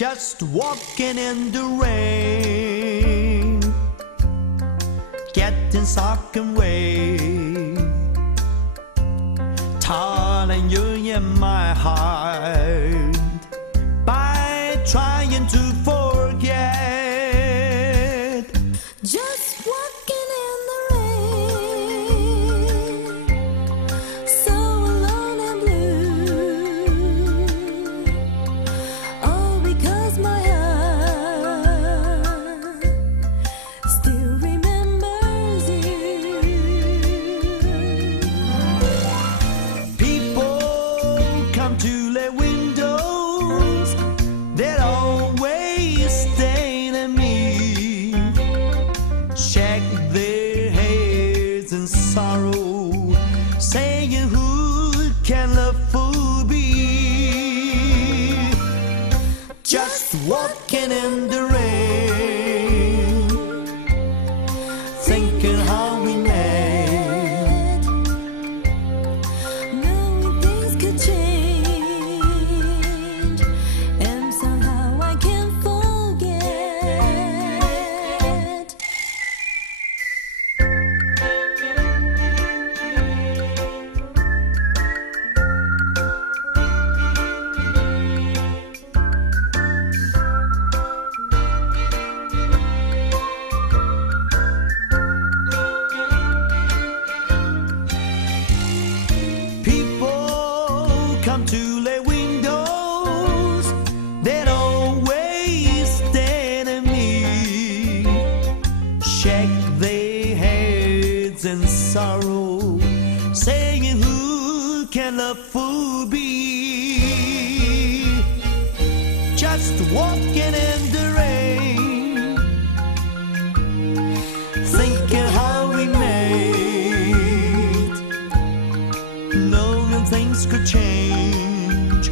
Just walking in the rain, getting soaking wet, telling you in my heart by trying to forget. Just walking in the rain, so alone and blue. All because my heart still remembers you. People come to their windows, they're always staring at me, shake their heads in sorrow, saying who can love fool be? Just walking in the rain, thinking how we met, knowing things could change, and somehow I can't forget. People come to their windows, they're always staring at me, shake their heads in sorrow, saying who can love fool be? Just walking in the rain, thinking how we met, knowing things could change,